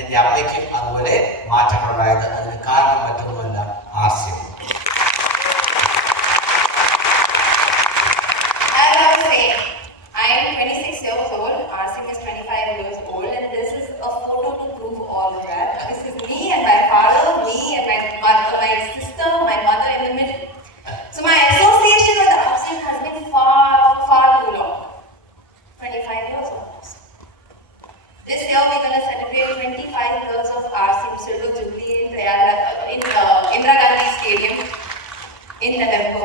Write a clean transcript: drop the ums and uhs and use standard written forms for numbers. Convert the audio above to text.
എൻ്റെ അമ്മയ്ക്കും അതുപോലെ മാറ്റങ്ങളുണ്ടായത്. അതിന് കാരണം മറ്റൊന്നുമല്ല, ആർസിയം. I am 26 years old, Arsim is 25 years old, and this is a photo to prove all of that. This is me and my father, me and my mother, my sister, my mother in the middle. So my association with Arsim has been far too long. 25 years almost. This year we're going to celebrate 25 years of Arsim Silver Jubilee in Indira Gandhi Stadium in November.